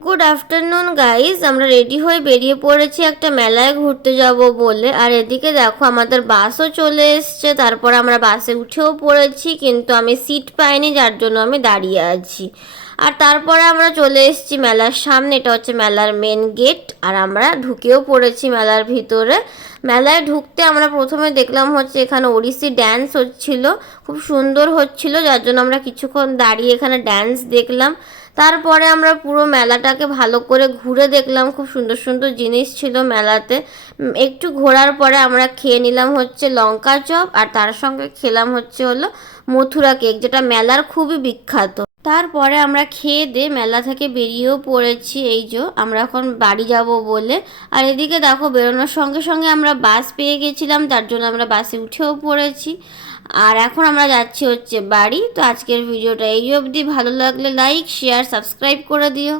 Good afternoon guys, আমরা ready হয়ে বেরিয়ে পড়েছি একটা মেলায় ঘুরতে যাব বলে। আর এদিকে দেখো আমাদের বাসও চলে এসছে। তারপর আমরা বাসে উঠেও পড়েছি, কিন্তু আমি সিট পাইনি, যার জন্য আমি দাঁড়িয়ে আছি। আর তারপরে আমরা চলে এসেছি মেলার সামনে। এটা হচ্ছে মেলার মেন গেট, আর আমরা ঢুকেও পড়েছি মেলার ভিতরে। মেলায় ঢুকতে আমরা প্রথমে দেখলাম হচ্ছে এখানে ওড়িশি ড্যান্স হচ্ছিল, খুব সুন্দর হচ্ছিল, যার জন্য আমরা কিছুক্ষণ দাঁড়িয়ে এখানে ড্যান্স দেখলাম। তারপরে আমরা পুরো মেলাটাকে ভালো করে ঘুরে দেখলাম, খুব সুন্দর সুন্দর জিনিস ছিল মেলাতে। একটু ঘোরার পরে আমরা খেয়ে নিলাম হচ্ছে লঙ্কা চপ, আর তার সঙ্গে খেলাম হলো মথুরা কেক, যেটা মেলার খুবই বিখ্যাত। তারপরে আমরা খেয়ে দিয়ে মেলা থেকে বেরিয়েও পড়েছি। এই যে আমরা এখন বাড়ি যাব বলে। আর এদিকে দেখো বেরোনোর সঙ্গে সঙ্গে আমরা বাস পেয়ে গেছিলাম, তার জন্য আমরা বাসে উঠেও পড়েছি। আর এখন আমরা যাচ্ছি হচ্ছে বাড়ি। তো আজকের ভিডিওটা এই অবধি। ভালো লাগলে লাইক, শেয়ার, সাবস্ক্রাইব করে দিও।